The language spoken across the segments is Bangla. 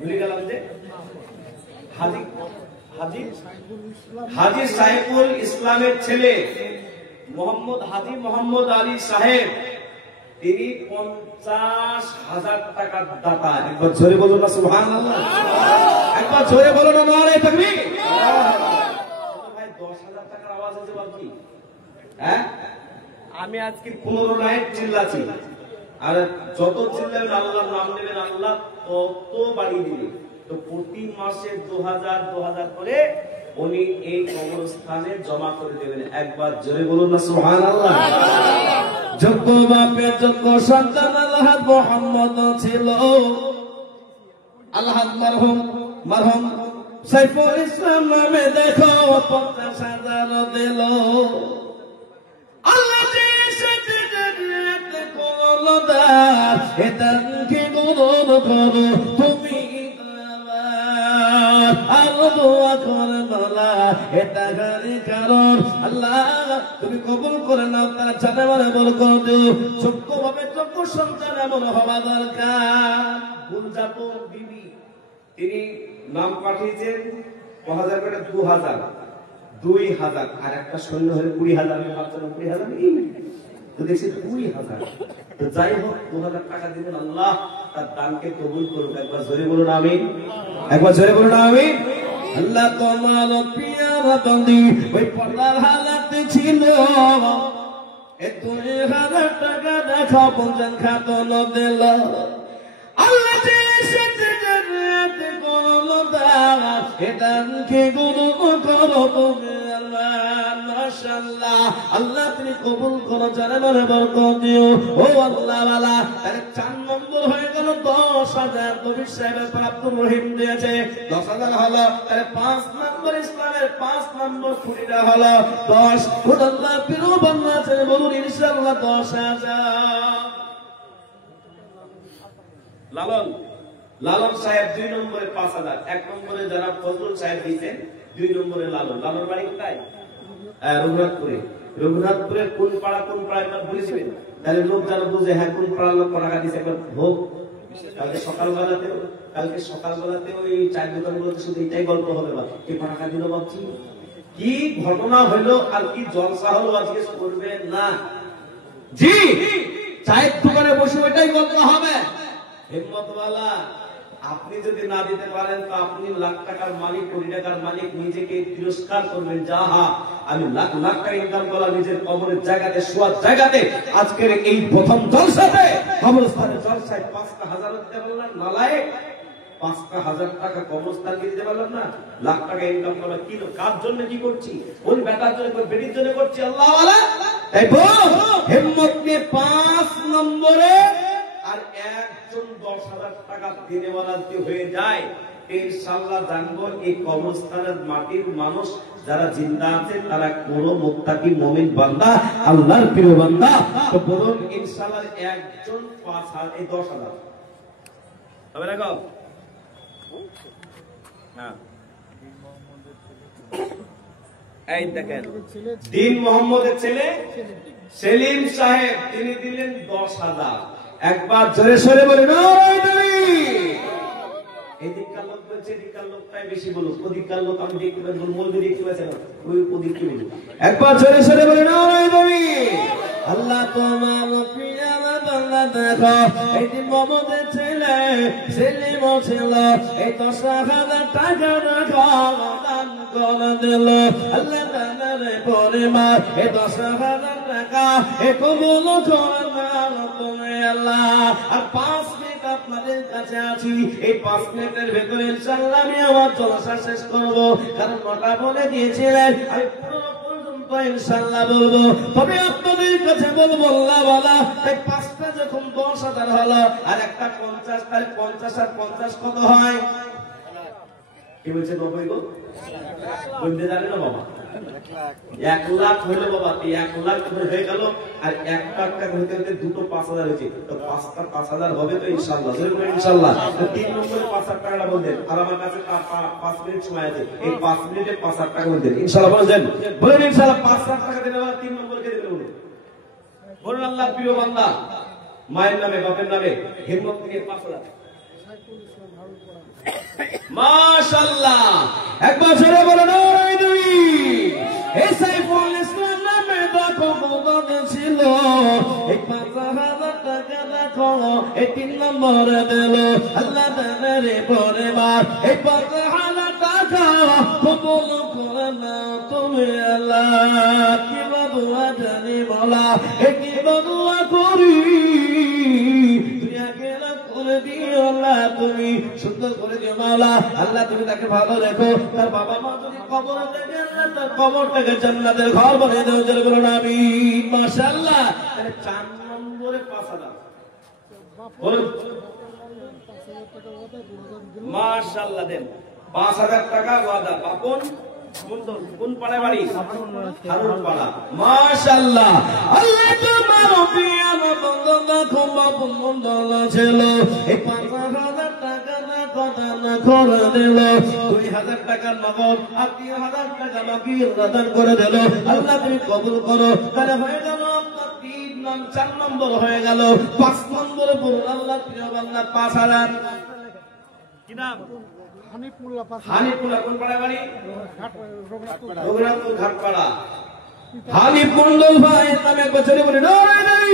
ভুলে গেলাম যে হাজী সাইফুল ইসলামের ছেলে মোহাম্মদ হাজী মোহাম্মদ আলী সাহেব, তিনি 50,000 টাকার দাতা। একবার জোরে বলুন না সুবহানাল্লাহ, একবার জোরে বলুন না নারে তাকবীর। ভাই 10,000 টাকার আওয়াজ আছে বাকি, হ্যাঁ আমি আজকে 15 নাইট চিল্লাছি, আর যত চিল্লাবেন আল্লাহর নাম নেবেন আল্লাহ তত বাড়িয়ে দিবে। তো প্রতি মাসে 2000 করে উনি এই কবরস্থানে জমা করে দেবেন। একবার জোরে বলুন না সুবহানাল্লাহ। যোগ্য বাপের যোগ্য সন্তান আলহাজ মোহাম্মদ ছিল, আলহাজ মারহুম সাইফুল ইসলাম নামে দেখো 50,000 দিল। আল্লাহ তুমি তুমি কবুল করে নাও, তারা জানে মানে বল করে দিও। যোগ্য ভাবে যোগ্য সন্তান এমন হওয়া দরকার। গুলজাপুর বিবি তিনি নাম পাঠিয়েছেন 5000 করে 2000 আর একটা সৈন্য হয়ে 20,000। আমি ভাবছিলাম 20,000 তো দেখছি 2000। তো যাই হোক 2000 টাকা দিবেন, আল্লাহ তার দানকে কবুল করুন। একবার জোরে বলুন আমিন, একবার জোরে বলুন আমিন। আল্লাহ তোমার পিয়ারা বন্দি ওই পর্দার হালাতে ছিল, 2000 টাকা দেখা পঞ্চান খাতন দিল। আল্লাহ সাথে জান্নাতে করলো দান, এদানকে গুরু করো তুমি আল্লাহ। মাশাআল্লাহ, আল্লাহ তুমি কবুল করো, জানে মানে বরকত দিও ও আল্লাহ ওয়ালা। তাহলে 4 নম্বর হয়ে গেল 10,000। নবী সাহেবের আব্দুর রহিম দিয়েছে 10,000 হলো। তাহলে 5 নম্বর ইসলামের 5 নম্বর খুঁটিটা হলো 10। আল্লাহ প্রিয় বান্দা আছে বলুন ইনশাআল্লাহ 10,000। লালন সাহেব 2 নম্বরে 5,000। 1 নম্বরে যারা ফজলুল সাহেব দিয়েছেন, 2 নম্বরে লালন বাড়ি কোথায়? রঘুনাথপুরে কোন পাড়া একবার বলেছিলেন, তাহলে লোক যারা বুঝে হ্যাঁ কোন পাড়ার লোক টাকা দিচ্ছে একবার ভোগ। কালকে সকালবেলাতে ওই চায়ের দোকানগুলোতে শুধু এটাই গল্প হবে, কে টাকা দিল ভাবছি কি ঘটনা হইলো আর কি জলসা হলো আজকে করবেন না জি। চায়ের দোকানে বসে ওইটাই গল্প হবে। হিম্মতওয়ালা আপনি যদি না দিতে পারেন তো আপনি লাখ টাকার মালিক, কোটি টাকার মালিক, নিজেকে তিরস্কার করবেন। যাহা আমি লাখ লাখ টাকা ইনকাম করলাম নিজের কবরের জায়গাতে, শোয়ার জায়গাতে, আজকের এই প্রথম জলসাতে কবরস্থানে জলসায় 5,000 দিতে পারলাম নালায়েক। 5,000 টাকা কবরস্থানকে দিতে পারলাম না, লাখ টাকা ইনকাম করলাম। কি কার জন্য কি করছি? ওই বেটার জন্য, বেটির জন্য করছি আল্লাহ ওয়ালা। তাই হিম্মত নিয়ে 5 নম্বরে আর একজন 10,000 টাকা দিনেওয়ালা যদি হয়ে যায়, ইনশাআল্লাহ জানবো এই কবরস্থানের মাটির মানুষ যারা জিন্দা আছে তারা কোন মুত্তাকি মুমিন বান্দা, আল্লাহর প্রিয় বান্দা। তো বলুন ইনশাআল্লাহ একজন 5,000 এই 10,000 হবে না গো? হ্যাঁ এই দেখেন দিন মোহাম্মদের ছেলে সেলিম সাহেব তিনি দিলেন 10,000। একবার জোরে সরে বলেন এদিককার লোক বলছে এদিককার লোকটাই বেশি বলুন, ওদিককার লোক আমি দেখতে পাচ্ছি মৌলবি দেখতে পাচ্ছেন ওই ওদিক কি বলুন। একবার জোরে সরে বলেন আল্লাহ তোমার পিয়ারা বান্দা দেখো, এই দিন মোহাম্মদের ছেলে সেলিম ছিল, এই 10,000 টাকা দেখো দান করে দিল। আল্লাহ দানের পরিমাণ এই 10,000 টাকা এ কবুল করে নাও তুমি আল্লাহ। আর 5 মিনিট আপনাদের কাছে আছি, এই 5 মিনিটের ভেতরে ইনশাআল্লাহ আমি আমার জলসা শেষ করব, কারণ 9টা বলে দিয়েছিলেন আমি ইনশাআল্লাহ বলবো। তবে আপনাদের কাছে বলবো আল্লাহ ওয়ালা, এই 5টা যখন 10,000 হলো আর একটা 50, তাহলে 50 আর 50 কত হয়? কি বলছে 90 গো? বলতে জানেন না বাবা? 1 লাখ হইলো বাবা, 1 লাখ হয়ে গেল আর 1 লাখ টাকা হইতে হইতে দুটো 5,000 হয়েছে, তো 5টা 5,000 হবে তো ইনশাআল্লাহ। ইনশাআল্লাহ 3 নম্বরে 5,000 টাকাটা বলতেন, আর আমার কাছে 5 মিনিট সময় আছে, এই 5 মিনিটে 5,000 টাকা বলতেন ইনশাআল্লাহ। বলেন বলেন ইনশাআল্লাহ 5,000 টাকা দেবেন, 3 নম্বরকে দেবেন বলুন। বলুন আল্লাহর প্রিয় বান্দা মায়ের নামে বাপের নামে হিম্মত নিয়ে 5,000 মাশাআল্লাহ একবার জোরে বলেন ওই দুই এই সাইফুল ইসলাম নামে দেখো কত ছিল এই ৫,০০০ টাকা দেখো এই ৩ নম্বরে দিল আল্লাহ তাআলারে পরে বার এই ৫,০০০ টাকা কবুল করে না তুমি আল্লাহ কি দোয়া জানি বলা এই কি দোয়া করি দুনিয়াকে না করে দিও আল্লাহ তুমি সুন্দর করে দিও মাওলা আল্লাহ তুমি তাকে ভালো রেখো তার বাবা মা যদি কবর থেকে তার কবরটাকে জান্নাতের ঘর বানিয়ে দাও জোরে বলুন আমিন মাশাআল্লাহ তাহলে ৪ নম্বরে ৫,০০০ বলুন মাশাআল্লাহ দেন ৫,০০০ টাকা ওয়াদা বাপন কোন পাড়ায় বাড়ি হারুন পাড়া মাশাআল্লাহ আল্লাহ তোমার প্রিয় বন্ধু দেখো বাপন মন্ডল ছিল এই ৫,০০০ টাকা না কথা না করে দিল ২,০০০ টাকা নগদ আর ৩,০০০ টাকা বাকি দান করে দিল আল্লাহ তুমি কবুল করো তাহলে হয়ে গেল ৪ নম্বর হয়ে গেল ৫ নম্বরে বলুন আল্লাহ প্রিয় বান্দা ৫,০০০ কি নাম হানিফুল্লাহ কোন পাড়ায় বাড়ি রঘুনাথপুর ঘাটপাড়া হানিফ মন্ডল ভাই নামে একবার চলে বলি নয় নাই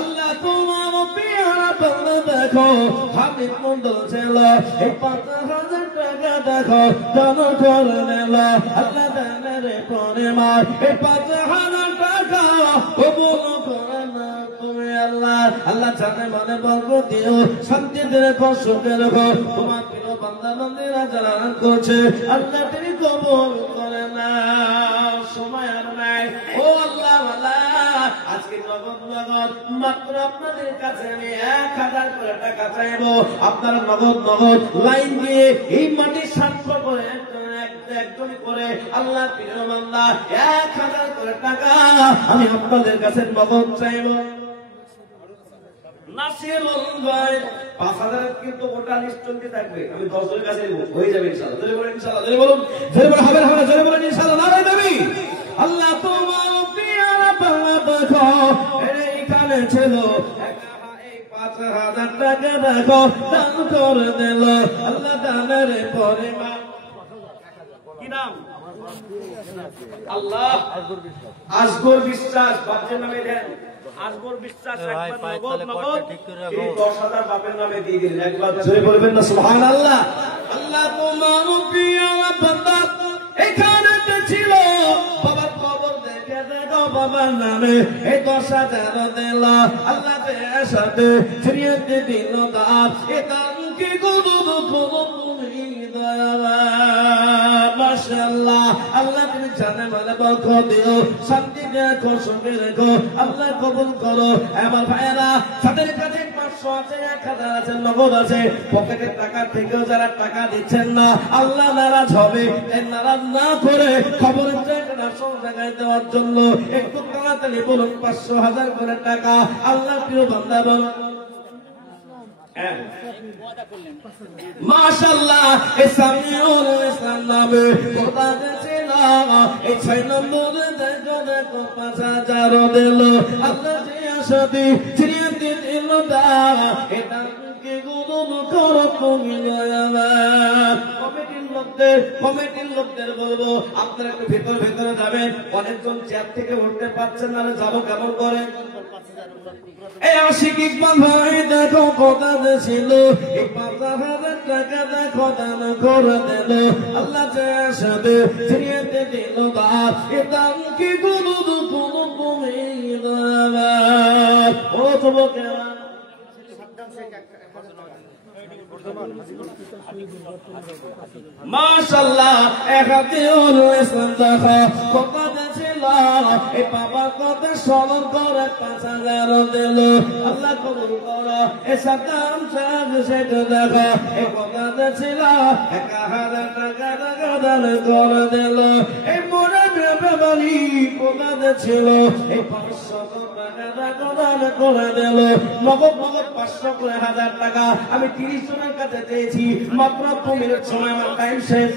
আল্লাহ তোমার পিয়ারা বান্দা দেখো হানিফ মন্ডল ছিল এই ৫,০০০ টাকা দেখো দান করে নিল আল্লাহ দানের পরে মার এই ৫,০০০ টাকা কবুল করে না তুমি আল্লাহ আল্লাহ জানে মানে বরকত দিও শান্তিতে রেখো সুখে রেখো তোমার প্রিয় বান্দা বান্দীরা যারা করছে আল্লাহ তিনি কবুল করে না সময় আর নাই ও আল্লাহ আল্লাহ আজকে নগদ নগদ মাত্র আপনাদের কাছে আমি ১,০০০ করে টাকা চাইবো আপনারা নগদ নগদ লাইন দিয়ে এই মাটির সাতশো করে একজন করে আল্লাহ প্রিয় বান্দা ১,০০০ করে টাকা আমি আপনাদের কাছে নগদ চাইবো নাসিরুল ভাই ৫,০০০ কিন্তু ওটা লিস্ট চলতে থাকবে আমি ১০ জনের কাছে নেব হয়ে যাবে ইনশাআল্লাহ জোরে বলেন ইনশাআল্লাহ জোরে বলুন হবে হবে জোরে বলেন ইনশাআল্লাহ নারে নবী আল্লাহ তোমার পিয়ারা বাংলা দেখো এইখানে ছিল এই ৫,০০০ টাকা দেখো দান করে দিল আল্লাহ দানের পরে মা কি নাম আল্লাহ আসগর বিশ্বাস বাপের নামে দেন আসগর বিশ্বাস একবার নগদ নগদ এই ১০,০০০ বাপের নামে দিয়ে দিলেন একবার জোরে বলবেন না সুবহানাল্লাহ আল্লাহ তোমার পিয়ারা বান্দা এখানে ছিল বাবার কবর দেখে দেখো বাবার নামে এই ১০,০০০ দিল আল্লাহ এর সাথে ফিরিয়ে দিল দাস এটা কি গুরু তুমি দয়াবান মাশাআল্লাহ আল্লাহ তুমি জানে মানে বরকত দিও শান্তি রেখো সুখে রেখো আল্লাহ কবুল করো আমার ভাইয়েরা তাদের কাছে ৫০০ আছে ১,০০০ আছে নগদ আছে পকেটের টাকা থেকেও যারা টাকা দিচ্ছেন না আল্লাহ নারাজ হবে এই নারাজ না করে খবরের জায়গাটা সব জায়গায় দেওয়ার জন্য একটু তাড়াতাড়ি বলুন ৫০০,০০০ করে টাকা আল্লাহ প্রিয় বান্দা বলুন মাশাআল্লাহ ইসলামিউল ইসলাম নামে খোদা ছিল এই ৬ নম্বরে দেখো দেখো ৫,০০০ দিল আল্লাহ যে আশাতে ফিরিয়ে দিল দা এটা কি গুণ করো তুমি দয়াবান কমিটির লোকদের বলবো আপনারা একটু ভেতরে যাবেন অনেকজন চেয়ার থেকে উঠতে পারছেন না যাবো কেমন করে এই আশিক ইকবাল ভাই দেখো কথা ছিল এই ৫,০০০ টাকা দেখো দান করে দিল আল্লাহ যে সাথে ফিরিয়ে দিল দাস এটা কি গুণ তুমি দয়াবান ও যুবকেরা মাশাআল্লাহ একাতিউল ইসলাম দেখো কথা ছিল এই বাবা কত স্মরণ করে ৫,০০০ দিল আল্লাহ কবুল করো এ সাকাম সাজ সেটা দেখো এই কথা ছিল ১,০০০ টাকা দান করে দিল এই মনে বেবালি কথা ছিল এই ৫০০ টাকা দান করে দিল নগদ ৫০০ করে ১,০০০ টাকা আমি ৩০ জনের কাছে চেয়েছি মাত্র ২ মিনিট সময় আমার টাইম শেষ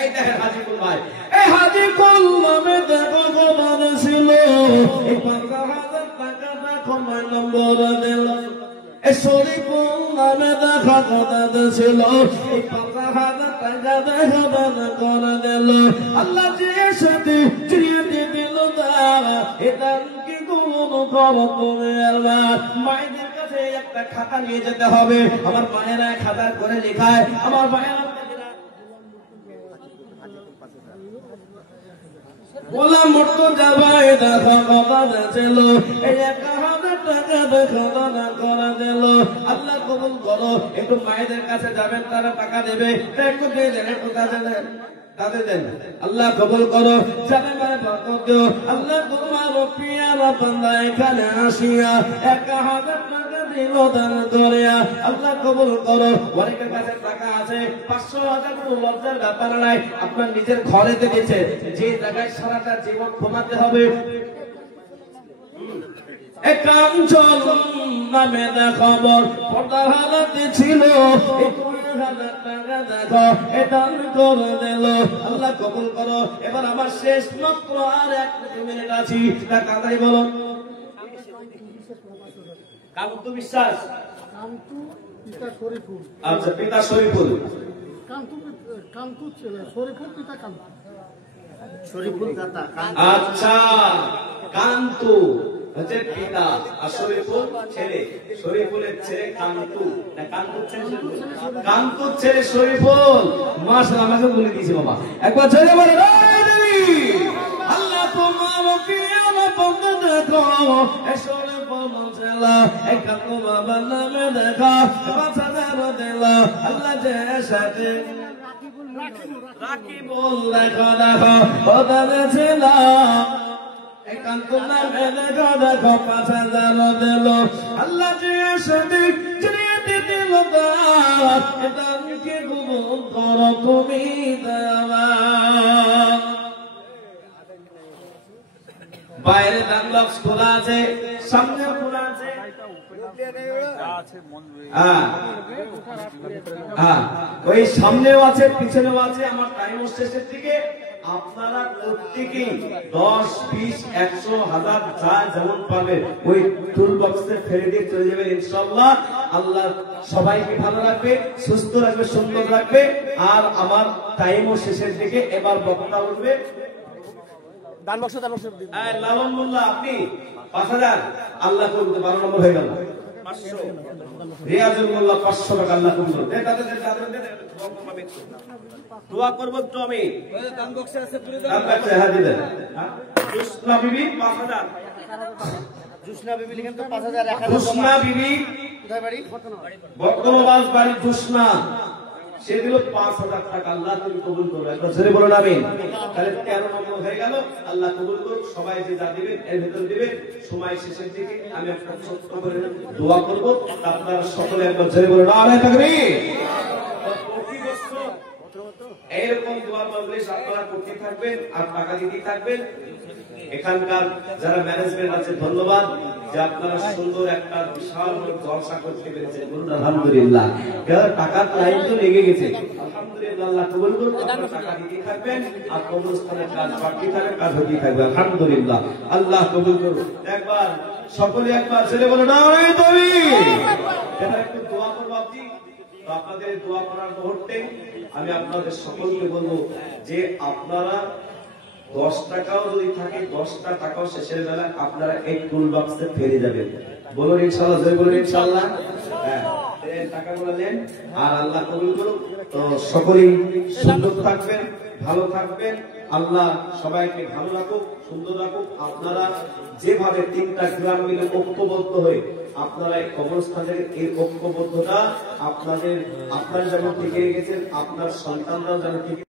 এই দেখেন হাজিকুল ভাই এই হাজিকুল নামে দেখো গোবান ছিল এই ৫,০০০ টাকা দেখো ৯ নম্বর দিল শরীফুল নামে দেখা কথা ছিল, এই ৫,০০০ টাকা দেখা দান করে দিল। আল্লাহ যে সাথে চিনিয়ে দিল এটা কি গুণ করো তুমি আল্লাহ। মায়েদের কাছে একটা খাতা নিয়ে যেতে হবে, আমার মায়েরা খাতা করে লেখায়, আমার মায়েরা বলা মরতো যাবাই দেখা কথা ছিল, এই ১,০০০ টাকা দেখা দান করে দিল। আল্লাহ কবুল করো। একটু মায়েদের কাছে যাবেন, তারা টাকা দেবে, একটু দিয়ে দেন, একটু কাছে দেন, তাদের দেন। আল্লাহ কবুল করো। যাবে মায়ের বরকত দিও। আল্লাহ তোমার পিয়ারা বান্দা এখানে আসিয়া ১,০০০ টাকা দিল দান করিয়া, আল্লাহ কবুল করো। অনেকের কাছে টাকা আছে, ৫০০,০০০ কোনো লজ্জার ব্যাপার নাই। আপনার নিজের ঘরেতে দিয়েছে, যে জায়গায় সারাটা জীবন ঘুমাতে হবে। কাঞ্চন নামে খবর পর্দা হালাতে ছিল, ২,০০০ টাকা দেখো এটা করে দিল। আল্লাহ কবুল করো। এবার আমার শেষ মাত্র আর ১ মিনিট আছি, তা কাতাই বলো। কান্তু বিশ্বাস, আচ্ছা পিতা শরীফুল, আচ্ছা কান্তু হচ্ছে পিতা আর শরীফুল ছেলে, শরীফুলের ছেলে কান্তু, কান্তুর ছেলে শরীফুল। মাশাআল্লাহ, আমাকে বলে দিয়েছে বাবা। একবার ছেলে বলে আল্লাহ তোমার পিয়ারা বান্দা দেখো, শরীফুল মাশাআল্লাহ কান্তু বাবার নামে দেখা ৫,০০০ দিল। আল্লাহ যে সাথে রাকিবুল দেখো দেখো ওদের ছিল, কান্তুর নামে দেখো দেখো ৫,০০০ দিল। আল্লাহ যে সাথে চিনিয়ে দিল এটা কি কবুল করো তুমি দয়ালা। বাইরে দান বক্স খোলা আছে, সামনে খোলা আছে, ওই সামনেও আছে পিছনেও আছে। আমার টাইম শেষের দিকে। আপনারা প্রত্যেকেই ১০, ২০, ১০০, ১০০০ যা যেমন পাবেন ওই টুল বক্সে ফেলে দিয়ে চলে যাবেন ইনশাআল্লাহ। আল্লাহ সবাইকে ভালো রাখবে, সুস্থ রাখবে, সুন্দর রাখবে। আর আমার টাইমও শেষের দিকে। এবার বক্তা উঠবে লালন মোল্লা, আপনি ৫,০০০ আল্লাহ করতে ১২ নম্বর হয়ে গেল। ৫০০ রিয়াজুল মোল্লা ৫০০ টাকা আল্লাহ করল। দোয়া করবো একটু আমি। দান বক্সে আছে, হ্যাঁ দিবেন। জুসনা বিবি ৫,০০০, জুসনা বিবি লিখেন তো ৫,০০০। জুসনা বিবি কোথায় বাড়ি? বর্তমাবাস বাড়ি জুসনা, সে দিল ৫,০০০ টাকা। আল্লাহ তুমি কবুল করো। একবার জোরে বলুন আমিন। তাহলে ১৩ নম্বর হয়ে গেল। আল্লাহ কবুল করুন। সবাই যে যা দিবেন এর ভিতর দিবেন। সময় শেষের দিকে আমি একটা ছোট্ট করে দোয়া করবো, আপনারা সকলে একবার জোরে বলুন নারে তাকবীর। প্রতি বছর এইরকম দোয়া মজলিস আপনারা করতে থাকবেন আর টাকা দিতে থাকবেন। এখানকার যারা ম্যানেজমেন্ট আছে ধন্যবাদ যে আপনারা সুন্দর একটা বিশাল জলসা করতে পেরেছেন। বলুন আলহামদুলিল্লাহ। টাকার লাইন তো লেগে গেছে, আলহামদুলিল্লাহ। আল্লাহ কবুল করুন। আপনারা টাকা দিতে থাকবেন আর কবরস্থানের কাজ বাড়তে থাকবে, কাজ হতে থাকবে, আলহামদুলিল্লাহ। আল্লাহ কবুল করুন। একবার সকলে একবার ছেলে বলো নারে তাকবীর। এটা একটু দোয়া করবো আপনি। আপনাদের দোয়া করার মুহূর্তে আমি আপনাদের সকলকে বলবো যে আপনারা ১০ টাকাও যদি থাকে ১০টা টাকাও শেষের বেলা আপনারা এই টুল বক্সে ফেলে যাবেন। বলুন ইনশাআল্লাহ, জয় বলুন ইনশাআল্লাহ। হ্যাঁ, টাকাগুলো নেন আর আল্লাহ কবুল করুন। তো সকলেই সুন্দর থাকবেন, ভালো থাকবেন। আল্লাহ সবাইকে ভালো রাখুক, সুন্দর রাখুক। আপনারা যেভাবে ৩টা গ্রাম মিলে ঐক্যবদ্ধ হয়ে আপনারা এই কবরস্থানের এই ঐক্যবদ্ধতা আপনারা যেমন টিকে গেছেন, আপনার সন্তানরাও যেন টিকে